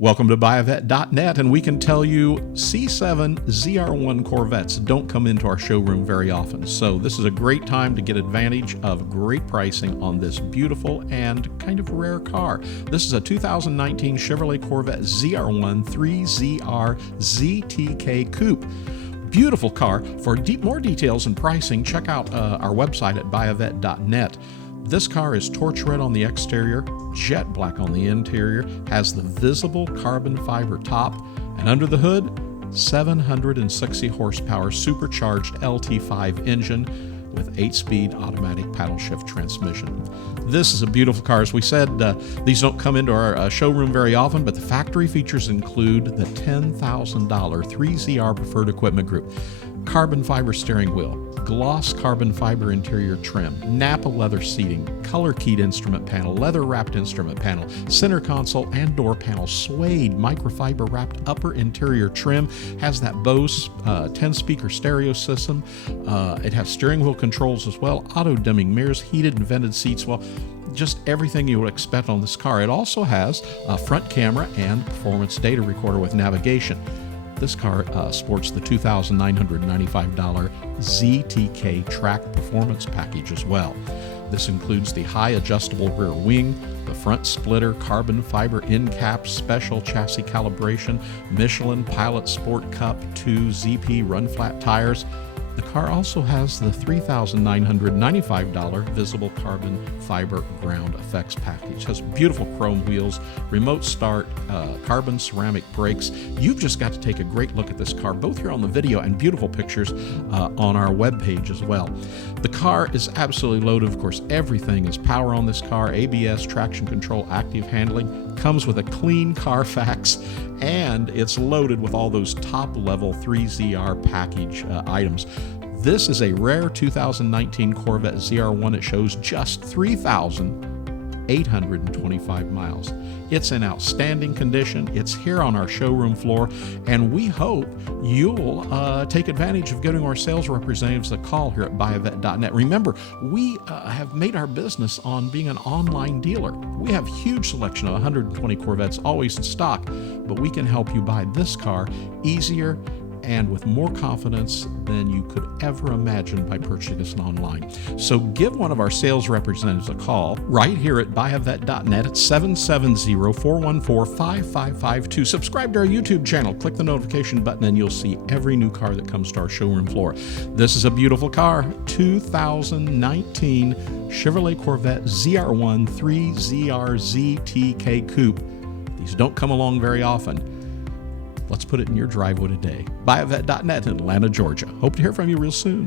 Welcome to buyavet.net, and we can tell you C7 ZR1 Corvettes don't come into our showroom very often. So this is a great time to get advantage of great pricing on this beautiful and kind of rare car. This is a 2019 Chevrolet Corvette ZR1 3ZR ZTK Coupe. Beautiful car. For more details and pricing, check out our website at buyavet.net. This car is torch red on the exterior, jet black on the interior, has the visible carbon fiber top, and under the hood, 760 horsepower supercharged LT5 engine with 8-speed automatic paddle shift transmission. This is a beautiful car. As we said, these don't come into our showroom very often, but the factory features include the $10,000 3ZR Preferred Equipment Group, carbon fiber steering wheel, gloss carbon fiber interior trim, Napa leather seating, color keyed instrument panel, leather wrapped instrument panel, center console and door panel, suede microfiber wrapped upper interior trim, has that Bose 10-speaker stereo system. It has steering wheel controls as well, auto dimming mirrors, heated and vented seats. Well, just everything you would expect on this car. It also has a front camera and performance data recorder with navigation. This car sports the $2,995 ZTK Track Performance Package as well. This includes the high adjustable rear wing, the front splitter, carbon fiber end cap, special chassis calibration, Michelin Pilot Sport Cup 2 ZP runflat tires. The car also has the $3,995 visible carbon fiber ground effects package. It has beautiful chrome wheels, remote start, carbon ceramic brakes. You've just got to take a great look at this car, both here on the video and beautiful pictures on our webpage as well. The car is absolutely loaded. Of course, everything is power on this car, ABS, traction control, active handling, comes with a clean Carfax, and it's loaded with all those top-level 3ZR package items. This is a rare 2019 Corvette ZR1. It shows just 3,825 miles. It's in outstanding condition. It's here on our showroom floor, and we hope you'll take advantage of getting our sales representatives a call here at buyavet.net. Remember, we have made our business on being an online dealer. We have a huge selection of 120 Corvettes always in stock, but we can help you buy this car easier and with more confidence than you could ever imagine by purchasing this online. So give one of our sales representatives a call right here at buyavet.net at 770-414-5552. Subscribe to our YouTube channel, click the notification button, and you'll see every new car that comes to our showroom floor. This is a beautiful car, 2019 Chevrolet Corvette ZR1 3ZR ZTK Coupe. These don't come along very often. Let's put it in your driveway today. Buyavet.net in Atlanta, Georgia. Hope to hear from you real soon.